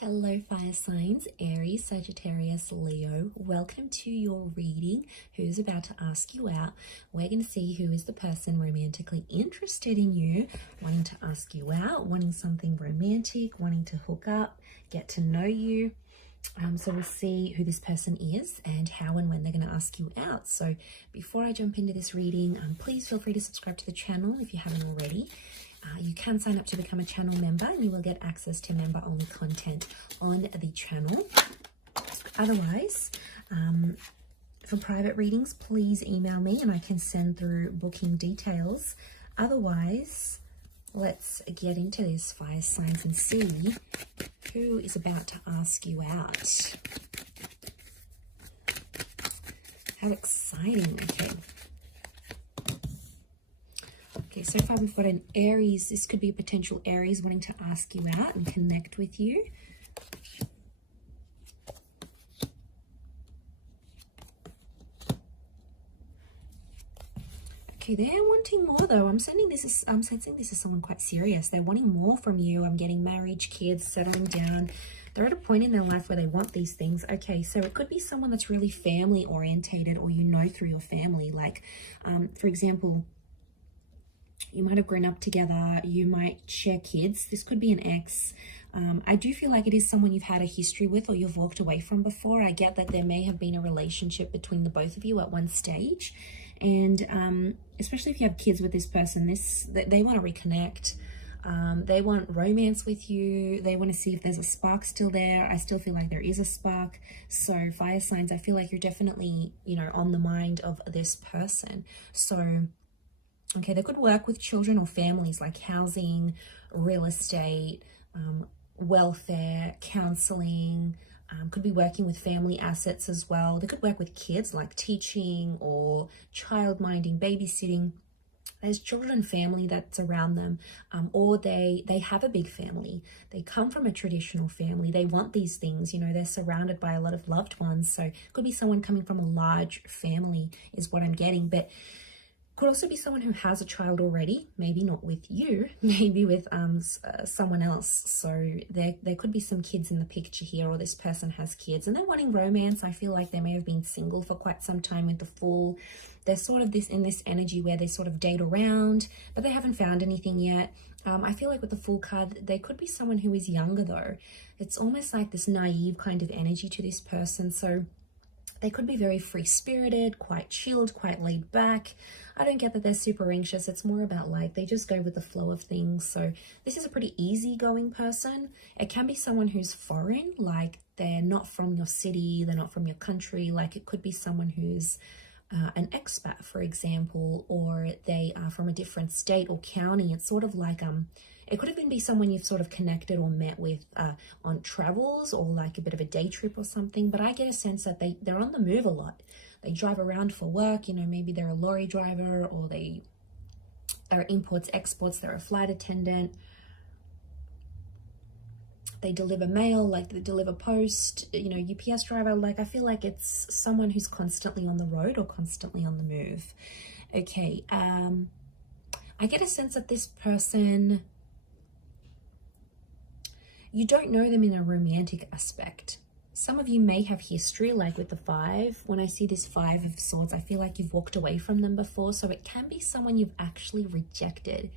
Hello fire signs, Aries, Sagittarius, Leo. Welcome to your reading. Who's about to ask you out? We're going to see who is the person romantically interested in you, wanting to ask you out, wanting something romantic, wanting to hook up, get to know you. So we'll see who this person is and how and when they're going to ask you out. So before I jump into this reading, please feel free to subscribe to the channel if you haven't already. You can sign up to become a channel member and you will get access to member-only content on the channel. Otherwise, for private readings, please email me and I can send through booking details. Otherwise, let's get into this, fire signs, and see who is about to ask you out. How exciting. Okay, so far we've got an Aries. This could be a potential Aries wanting to ask you out and connect with you. Okay, they're wanting more though. I'm sensing this is someone quite serious. They're wanting more from you. I'm getting marriage, kids, settling down. They're at a point in their life where they want these things. Okay, so it could be someone that's really family orientated, or you know through your family. Like, for example, you might have grown up together, you might share kids. This could be an ex. I do feel like it is someone you've had a history with or you've walked away from before. I get that there may have been a relationship between the both of you at one stage. And especially if you have kids with this person, they want to reconnect. They want romance with you. They want to see if there's a spark still there. I still feel like there is a spark. So fire signs, I feel like you're definitely, on the mind of this person. So okay, they could work with children or families, like housing, real estate, welfare, counseling, could be working with family assets as well. They could work with kids, like teaching or child minding, babysitting. There's children and family that's around them, or they have a big family. They come from a traditional family. They want these things, they're surrounded by a lot of loved ones. So it could be someone coming from a large family is what I'm getting. But could also be someone who has a child already, maybe not with you, maybe with someone else. So there could be some kids in the picture here, or this person has kids and they're wanting romance. I feel like they may have been single for quite some time with the Fool. They're sort of in this energy where they sort of date around, but they haven't found anything yet. I feel like with the Fool card, they could be someone who is younger though. It's almost like this naive kind of energy to this person. So they could be very free-spirited, quite chilled, quite laid back. I don't get that they're super anxious. It's more about like they just go with the flow of things. So this is a pretty easygoing person. It can be someone who's foreign, like they're not from your city, they're not from your country. Like it could be someone who's an expat, for example, or they are from a different state or county. It's sort of like it could even be someone you've sort of connected or met with on travels or like a bit of a day trip or something. But I get a sense that they're on the move a lot. They drive around for work, maybe they're a lorry driver, or they are imports, exports, they're a flight attendant. They deliver mail, like they deliver post, UPS driver. Like I feel like it's someone who's constantly on the road or constantly on the move. Okay, I get a sense that this person, you don't know them in a romantic aspect. Some of you may have history, like with the 5. When I see this 5 of Swords, I feel like you've walked away from them before. So it can be someone you've actually rejected.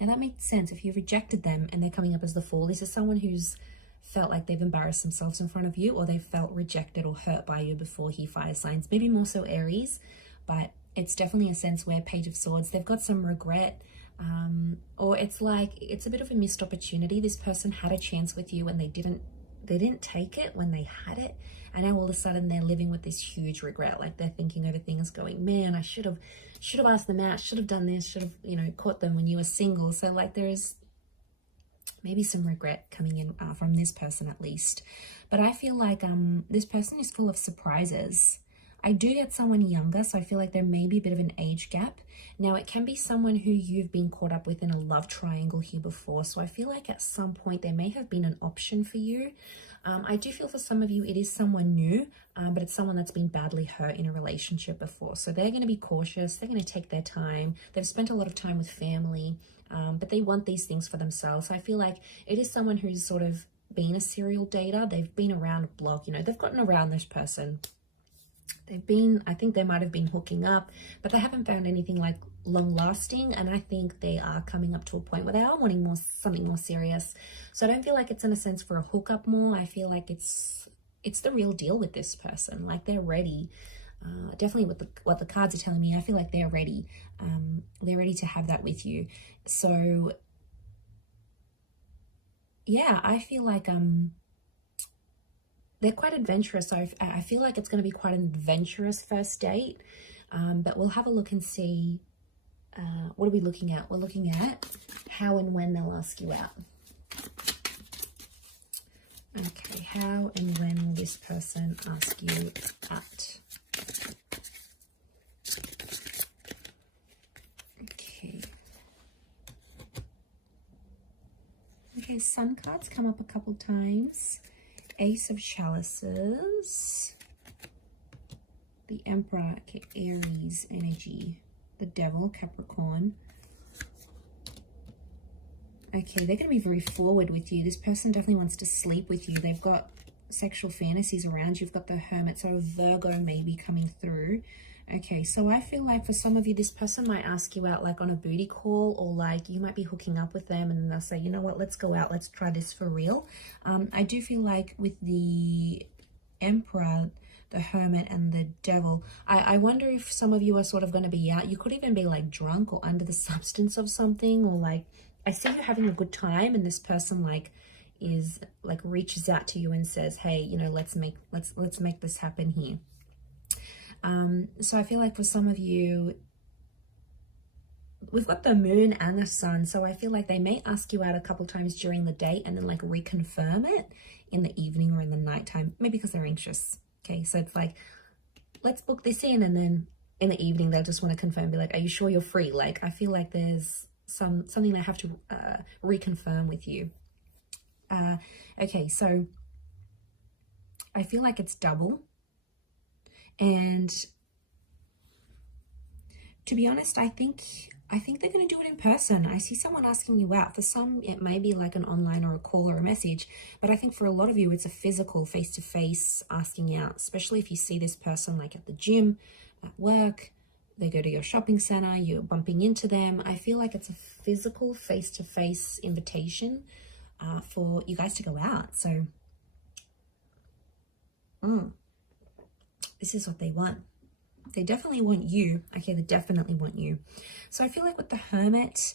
Now that makes sense. If you've rejected them and they're coming up as the Fool, this is someone who's felt like they've embarrassed themselves in front of you, or they've felt rejected or hurt by you before. He, fire signs, maybe more so Aries, but it's definitely a sense where Page of Swords, they've got some regret. Or it's like it's a bit of a missed opportunity. This person had a chance with you and they didn't take it when they had it, and now all of a sudden they're living with this huge regret. Like they're thinking over things, going, man, I should have asked them out, should have done this, should have caught them when you were single. So like there's maybe some regret coming in from this person at least. But I feel like this person is full of surprises. I do get someone younger, so I feel like there may be a bit of an age gap. Now, it can be someone who you've been caught up with in a love triangle here before. So I feel like at some point there may have been an option for you. I do feel for some of you it is someone new, but it's someone that's been badly hurt in a relationship before. So they're going to be cautious. They're going to take their time. They've spent a lot of time with family, but they want these things for themselves. So I feel like it is someone who's sort of been a serial dater. They've been around a block, you know, they've gotten around this person. They've been, I think they might have been hooking up, but they haven't found anything like long lasting. And I think they are coming up to a point where they are wanting more, something more serious. So I don't feel like it's in a sense for a hookup more. I feel like it's the real deal with this person. Like they're ready. Definitely with what the cards are telling me, I feel like they're ready. They're ready to have that with you. So yeah, I feel like they're quite adventurous. So I feel like it's going to be quite an adventurous first date. But we'll have a look and see. What are we looking at? We're looking at how and when they'll ask you out. Okay, how and when will this person ask you out? Okay. Okay, Sun cards come up a couple times. Ace of Chalices. The Emperor, okay, Aries energy. The Devil, Capricorn. Okay, they're going to be very forward with you. This person definitely wants to sleep with you. They've got sexual fantasies around you. You've got the Hermit, so a Virgo maybe coming through. Okay, so I feel like for some of you, this person might ask you out like on a booty call, or like you might be hooking up with them and then they'll say, you know what, let's go out, let's try this for real. I do feel like with the Emperor, the Hermit and the Devil, I wonder if some of you are sort of going to be out. You could even be like drunk or under the substance of something, or like I see you having a good time and this person like is like reaches out to you and says, hey, you know, let's make this happen here. So I feel like for some of you, we've got the Moon and the Sun, so I feel like they may ask you out a couple times during the date and then like reconfirm it in the evening or in the nighttime, maybe because they're anxious. Okay, so it's like, let's book this in, and then in the evening they'll just want to confirm, be like, are you sure you're free? Like I feel like there's something they have to reconfirm with you. Okay, so I feel like it's double. And to be honest, I think they're going to do it in person. I see someone asking you out. For some, it may be like an online or a call or a message, but I think for a lot of you, it's a physical face-to-face asking out, especially if you see this person like at the gym, at work, they go to your shopping center, you're bumping into them. I feel like it's a physical face-to-face invitation for you guys to go out. So, this is what they want. They definitely want you. Okay, they definitely want you. So I feel like with the Hermit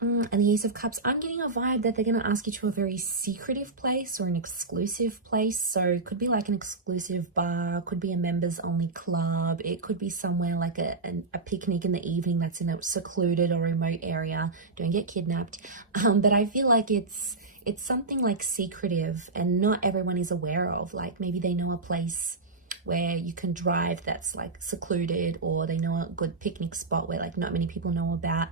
and the Ace of Cups, I'm getting a vibe that they're going to ask you to a very secretive place or an exclusive place. So it could be like an exclusive bar, could be a members only club. It could be somewhere like a picnic in the evening that's in a secluded or remote area. Don't get kidnapped. But I feel like it's something like secretive and not everyone is aware of. Like maybe they know a place where you can drive that's like secluded, or they know a good picnic spot where like not many people know about,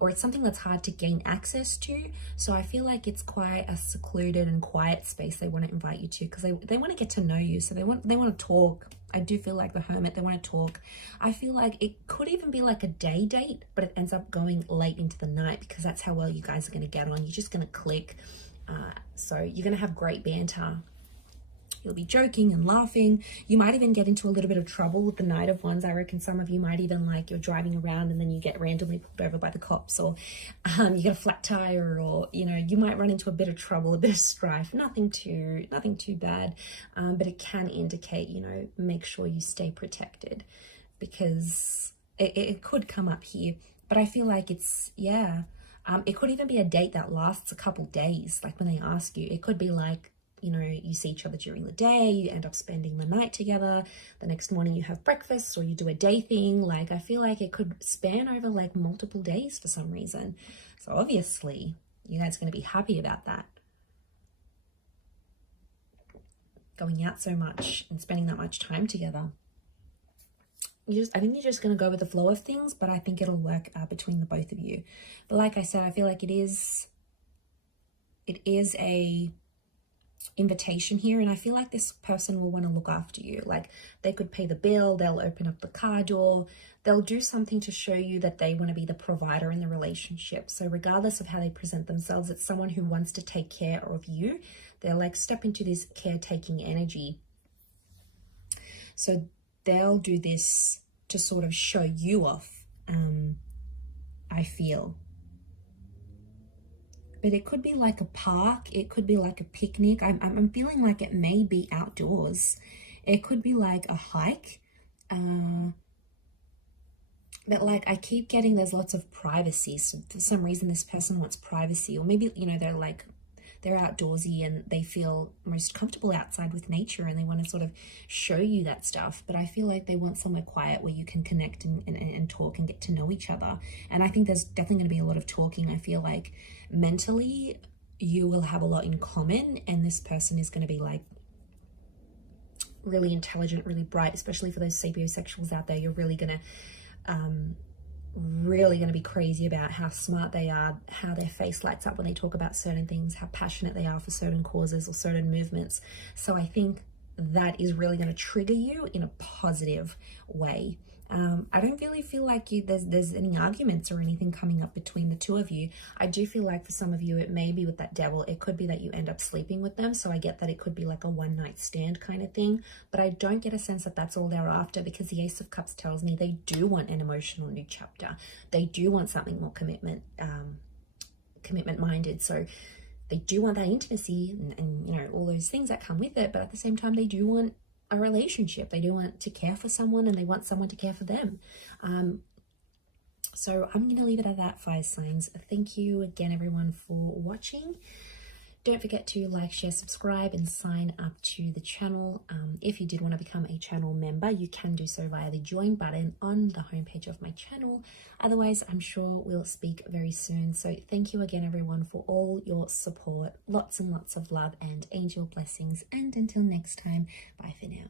or it's something that's hard to gain access to. So I feel like it's quite a secluded and quiet space they want to invite you to, because they want to get to know you. So they want to talk. I do feel like the Hermit, they want to talk. I feel like it could even be like a day date, but it ends up going late into the night, because that's how well you guys are going to get on. You're just going to click. So you're going to have great banter. You'll be joking and laughing. You might even get into a little bit of trouble with the Knight of Wands. I reckon some of you might even, like, you're driving around and then you get randomly pulled over by the cops, or you get a flat tire, or, you know, you might run into a bit of trouble, a bit of strife. Nothing too bad, but it can indicate, you know, make sure you stay protected, because it could come up here. But I feel like it's, yeah, it could even be a date that lasts a couple days. Like when they ask you, it could be like, you know, you see each other during the day, you end up spending the night together, the next morning you have breakfast, or you do a day thing. Like I feel like it could span over like multiple days for some reason. So obviously you guys are going to be happy about that, going out so much and spending that much time together. I think you're just going to go with the flow of things, but I think it'll work between the both of you. But like I said, I feel like it is a invitation here, and I feel like this person will want to look after you. Like they could pay the bill, they'll open up the car door, they'll do something to show you that they want to be the provider in the relationship. So regardless of how they present themselves, it's someone who wants to take care of you. They'll like step into this caretaking energy. So they'll do this to sort of show you off, I feel. But it could be like a park, it could be like a picnic. I'm feeling like it may be outdoors. It could be like a hike. But like I keep getting there's lots of privacy. So for some reason this person wants privacy, or maybe, you know, they're outdoorsy and they feel most comfortable outside with nature and they want to sort of show you that stuff. But I feel like they want somewhere quiet where you can connect and talk and get to know each other. And I think there's definitely going to be a lot of talking. I feel like mentally you will have a lot in common, and this person is going to be like really intelligent, really bright, especially for those sapiosexuals out there. You're really going to be crazy about how smart they are, how their face lights up when they talk about certain things, how passionate they are for certain causes or certain movements. So I think that is really going to trigger you in a positive way. I don't really feel like there's any arguments or anything coming up between the two of you. I do feel like for some of you, it may be with that devil. It could be that you end up sleeping with them. So I get that it could be like a one-night stand kind of thing, but I don't get a sense that that's all they're after, because the Ace of Cups tells me they do want an emotional new chapter. They do want something more commitment minded. So they do want that intimacy and you know, all those things that come with it. But at the same time, they do want a relationship. They do want to care for someone, and they want someone to care for them. So I'm going to leave it at that, fire signs. Thank you again, everyone, for watching. Don't forget to like, share, subscribe, and sign up to the channel. If you did want to become a channel member, you can do so via the join button on the homepage of my channel. Otherwise, I'm sure we'll speak very soon. So thank you again, everyone, for all your support. Lots and lots of love and angel blessings. And until next time, bye for now.